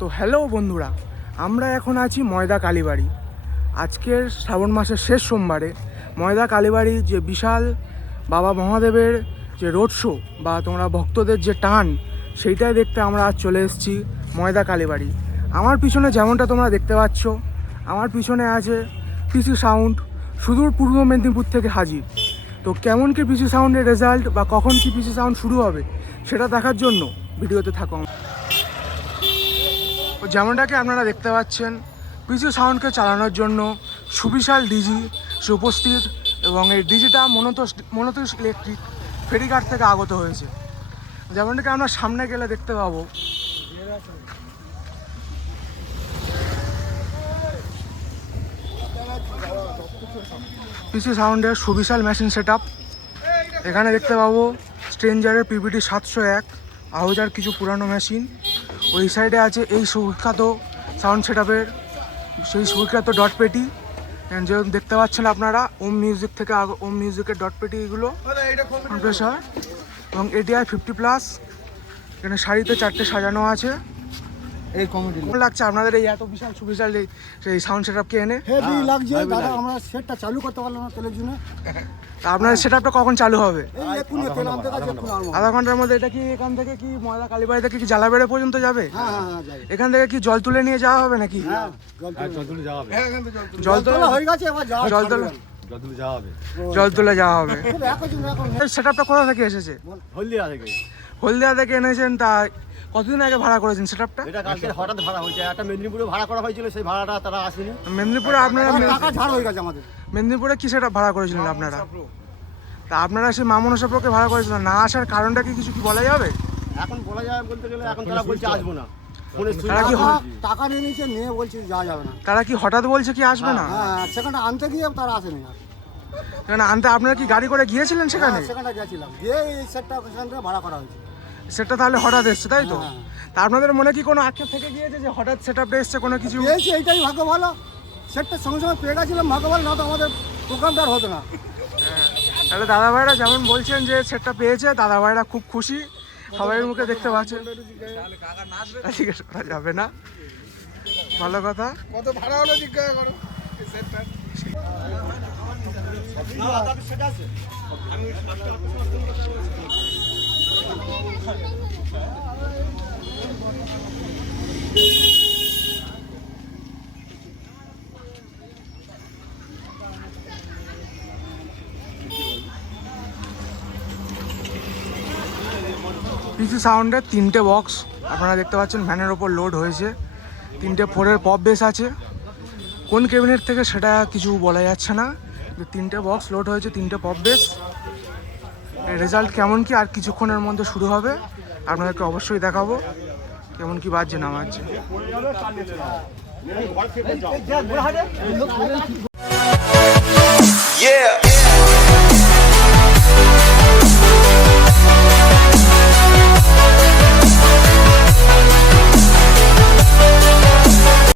তো হ্যালো বন্ধুরা, আমরা এখন আছি ময়দা কালীবাড়ি। আজকের শ্রাবণ মাসের শেষ সোমবারে ময়দা কালীবাড়ি যে বিশাল বাবা মহাদেবের যে রোড শো বা তোমরা ভক্তদের যে টান, সেইটাই দেখতে আমরা আজ চলে এসেছি ময়দা কালীবাড়ি। আমার পিছনে যেমনটা তোমরা দেখতে পাচ্ছ, আমার পিছনে আছে পিসি সাউন্ড, সুদূর পূর্ব মেদিনীপুর থেকে হাজির। তো কেমন কি পিসি সাউন্ডের রেজাল্ট বা কখন কি পিসি সাউন্ড শুরু হবে সেটা দেখার জন্য ভিডিওতে থাকো। যেমনটাকে আপনারা দেখতে পাচ্ছেন, পিসি সাউন্ডকে চালানোর জন্য সুবিশাল ডিজি সে উপস্থিত, এবং এই ডিজিটা মনোতোষ ইলেকট্রিক ফেরিঘাট থেকে আগত হয়েছে। যেমনটাকে আমরা সামনে গেলে দেখতে পাবো, পিসি সাউন্ডের সুবিশাল মেশিন সেট আপ। এখানে দেখতে পাবো স্ট্রেঞ্জারের পিপিটি 701, আহুজার কিছু পুরানো মেশিন। ওই সাইডে আছে এই সুবিখ্যাত সাউন্ড সেট আপের সেই সুবিখ্যাত ডট পেটি, যেরকম দেখতে পাচ্ছেন আপনারা, ওম মিউজিক থেকে ওম মিউজিকের ডট পেটি এগুলো কম্প্রেসার, এবং এটিআই 50+। এখানে শাড়িতে 4টে সাজানো আছে। এই কমেডি কেমন লাগছে আপনাদের এই এত বিশাল সুবিশাল সেই সাউন্ড সেট আপকে এনে? হেভি লাগছে দাদা, আমরা সেটটা চালু করতে পারলাম না তেলের জন্য। তা আপনার সেট আপটা কখন চালু হবে? এই এক্ষুনি তেল আনতে গেছে, এক্ষুনি আনবো। আধা ঘন্টার মধ্যে। এটা কি এখান থেকে কি ময়দা কালীবাড়ি থেকে কি জালাবেড়ে পর্যন্ত যাবে? হ্যাঁ হ্যাঁ যাই। এখান থেকে কি জল তুলে নিয়ে যাওয়া হবে নাকি? হ্যাঁ জল তুলে যাওয়া হবে। জল তোলা হয়ে গেছে, এবার যাওয়া জল তোলা জল তুলে যাওয়া হবে। জল তুলে যাওয়া হবে। এখন সেট আপটা কোথা থেকে এসেছে? হলদিয়া থেকে। হলদিয়া থেকে এনেছেন। তা কতদিন আগে ভাড়া করেছেন সেট আপটা? এটা কালকে হঠাৎ ভাড়া হয়েছে, একটা মেদিনীপুরে ভাড়া করা হয়েছিল, সেই ভাড়াটা তারা আসেনি। মেদিনীপুরে আপনারা টাকা ঝাড় হয়ে গেছে আমাদের। মেদিনীপুরে কি সেট আপ ভাড়া করেছিলেন আপনারা? তা আপনারা সেই মা মনসা প্রোকে ভাড়া করেছিলেন, না আসার কারণটা কি কিছু কি বলা যাবে? এখন বলা যায় বলতে গেলে, এখন তারা বলছে আসবো না। ফোনে তারা কি টাকা নিয়ে নিয়েছে, নিয়ে বলছে যাওয়া যাবে না। তারা কি হঠাৎ বলছে কি আসবে না? হ্যাঁ সেখানটা আনতে গিয়ে তারা আসেনি। কেন আনতে আপনারা কি গাড়ি করে গিয়েছিলেন সেখানে? সেখানটা গেছিলাম, গিয়ে এই সেটটা সেখান থেকে ভাড়া করা হয়েছে। সেটা তাহলে হঠাৎ এসছে, তাই তো? হ্যাঁ। তা আপনাদের মনে কি কোনো আক্ষেপ থেকে গিয়েছে যে হঠাৎ সেট আপটা এসছে কোনো কিছু? পেয়েছি, এইটাই ভাগ্য ভালো। সেটটা সঙ্গে সঙ্গে পেয়ে গেছিলাম, ভাগ্য ভালো, না তো আমাদের প্রোগ্রামটা আর হতো না। তাহলে দাদা ভাইরা যেমন বলছেন যে সেটটা পেয়েছে, দাদা ভাইরা খুব খুশি, সবাই মুখে দেখতে পাচ্ছেন। জিজ্ঞেস করা যাবে না, ভালো কথা। কত ভাড়া হলো জিজ্ঞাসা করো এই সেটটা। পিসি সাউন্ডের 3টে বক্স আপনারা দেখতে পাচ্ছেন ভ্যানের ওপর লোড হয়েছে। 3টে 4-এর পপ বেস আছে। কোন ক্যাবিনেট থেকে সেটা কিছু বলা যাচ্ছে না। 3টে বক্স লোড হয়েছে, 3টে পপ বেস। রেজাল্ট কেমন কি আর কিছুক্ষণের মধ্যে শুরু হবে, আপনাদেরকে অবশ্যই দেখাবো কেমন কি বাজছে না বাজছে। Yeah.